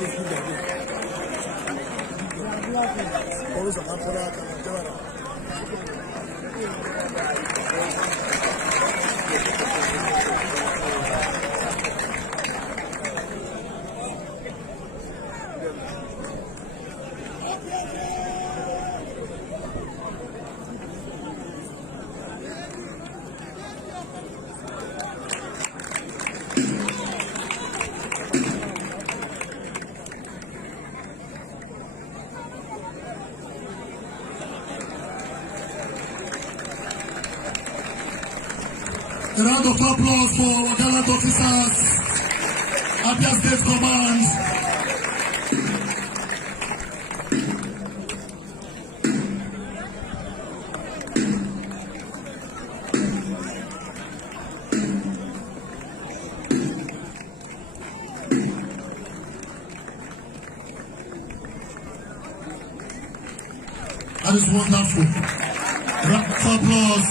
A round of applause for our gallant officers, Abia State Command. That is wonderful. Round of applause.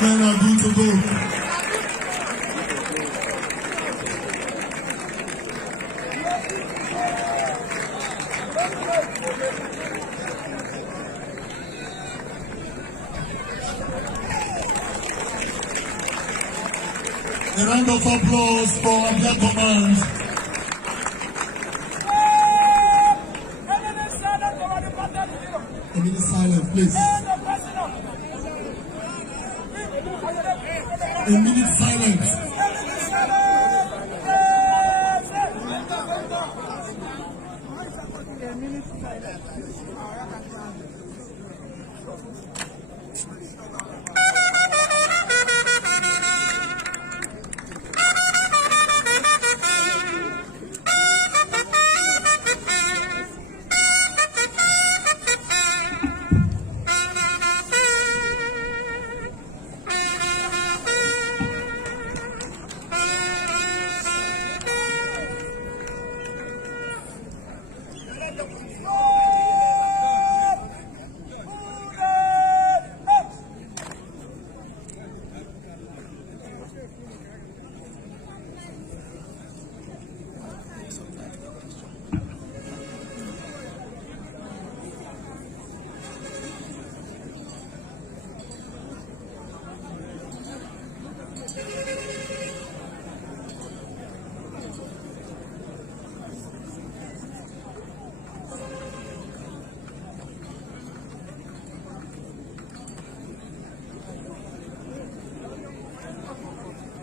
Men are good to go. A round of applause for Abia Command. A minute silence, please. A minute silence.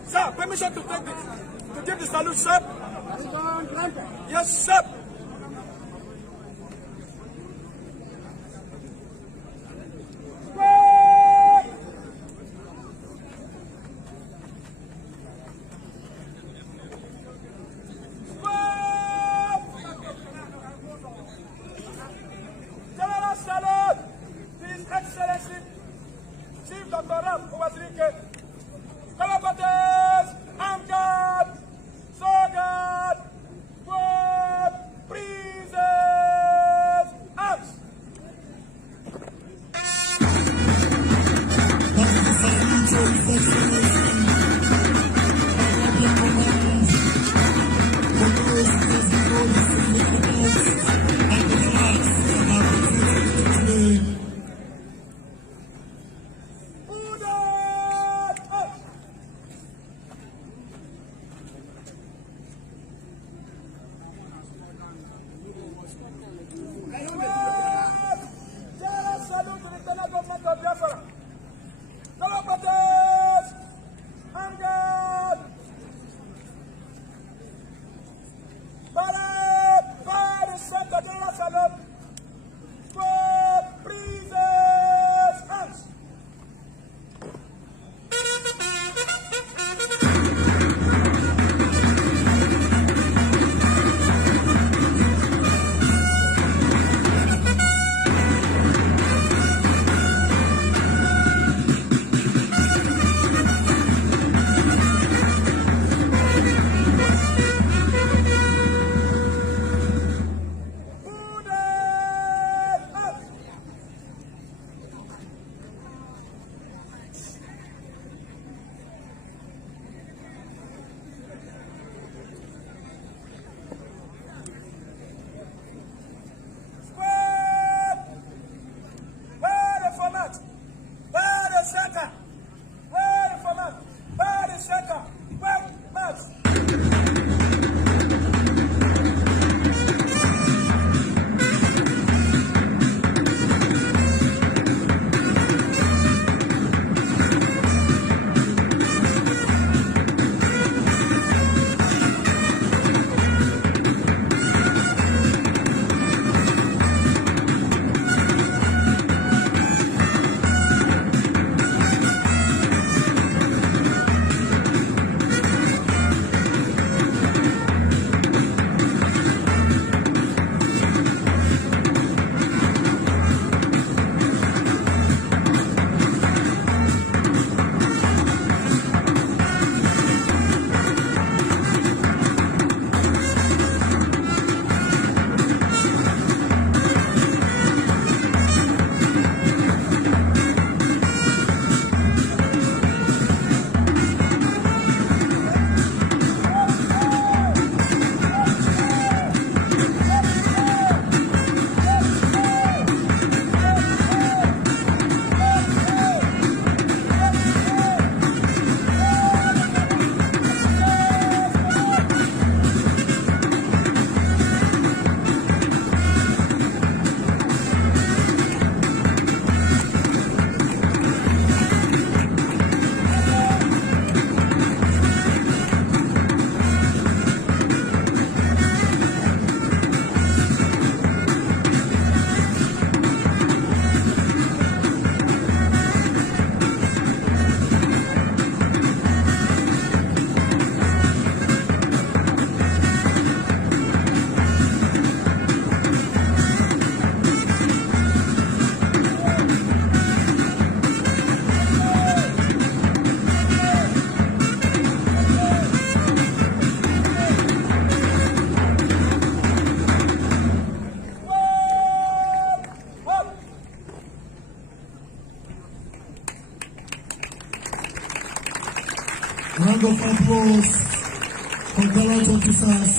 Sir, permission to take this, to give the salute, sir. Yes, sir. General salute to His Excellency Chief Dr. Ram Uwazirike. Combatants, armed guard, sword guard, round of applause for gallant officers.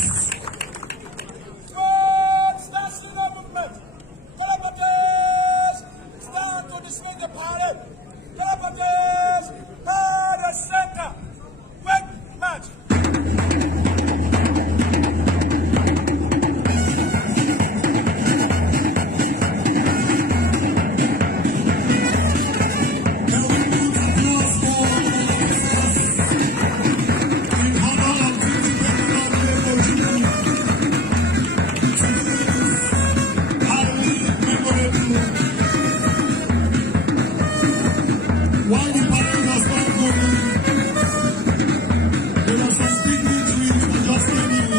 Why the parade was not going? There are some dignitaries that just came in.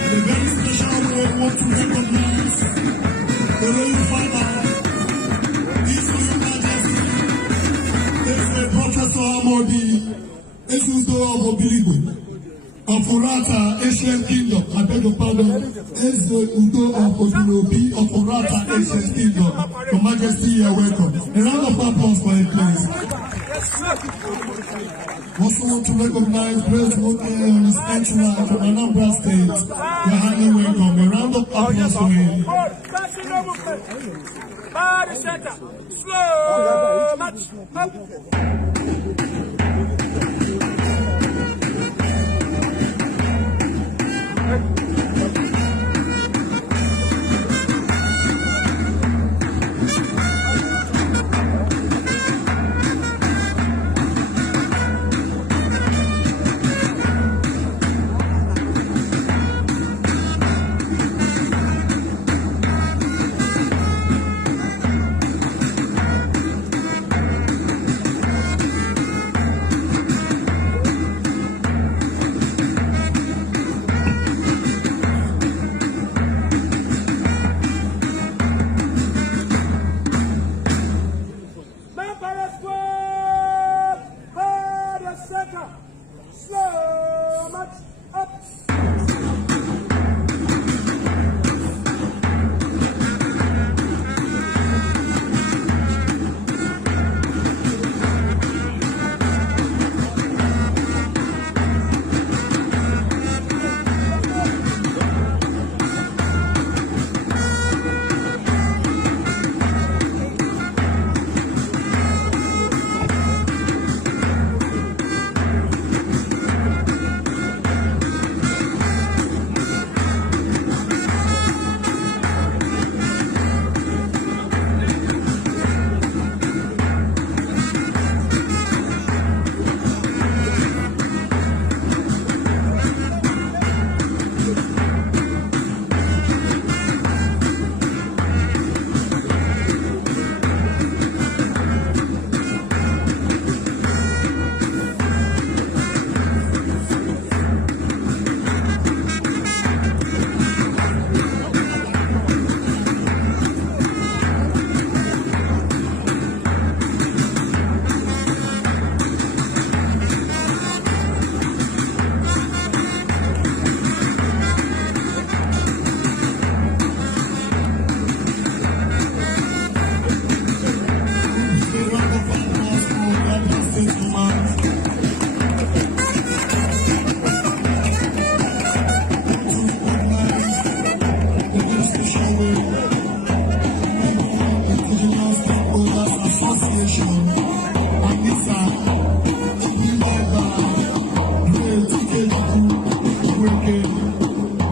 In a very special way, I want to recognize the Royal Father, His Royal Majesty, Eze Professor Amodi Ezuzo of Obirigwe, of Orata, Ancient Kingdom, I beg your pardon, Eze Udo of Odunobi, of Orata, Ancient Kingdom. Your Majesty, you are welcome. A round of applause for him, please. Also want to recognize President His Entourage from Anambra State. You are highly welcome. A round of applause for him. Body center. Slow march. Up. Slow march. Up.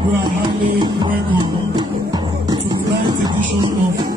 You are highly welcome to the 9th edition of